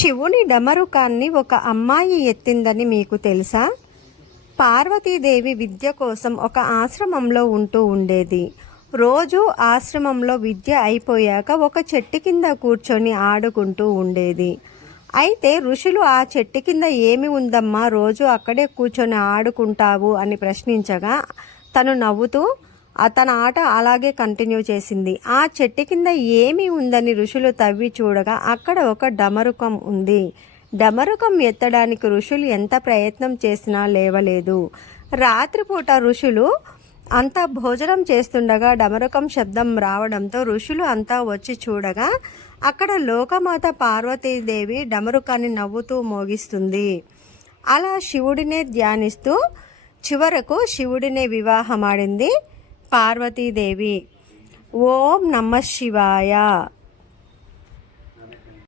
శివుని డమరుకాన్ని ఒక అమ్మాయి ఎత్తిందని మీకు తెలుసా? పార్వతీదేవి విద్య కోసం ఒక ఆశ్రమంలో ఉంటూ ఉండేది. రోజు ఆశ్రమంలో విద్య అయిపోయాక ఒక చెట్టు కింద కూర్చొని ఆడుకుంటూ ఉండేది. అయితే ఋషులు ఆ చెట్టు కింద ఏమి ఉందమ్మా, రోజు అక్కడే కూర్చొని ఆడుకుంటావు అని ప్రశ్నించగా తను నవ్వుతూ తన ఆట అలాగే కంటిన్యూ చేసింది. ఆ చెట్టు కింద ఏమి ఉందని ఋషులు తవ్వి చూడగా అక్కడ ఒక డమరుకం ఉంది. డమరుకం ఎత్తడానికి ఋషులు ఎంత ప్రయత్నం చేసినా లేవలేదు. రాత్రిపూట ఋషులు అంతా భోజనం చేస్తుండగా డమరుకం శబ్దం రావడంతో ఋషులు అంతా వచ్చి చూడగా అక్కడ లోకమాత పార్వతీదేవి డమరుకాన్ని నవ్వుతూ మోగిస్తుంది. అలా శివుడినే ధ్యానిస్తూ చివరకు శివుడినే వివాహమాడింది పార్వతీదేవి. ఓం నమః శివాయ.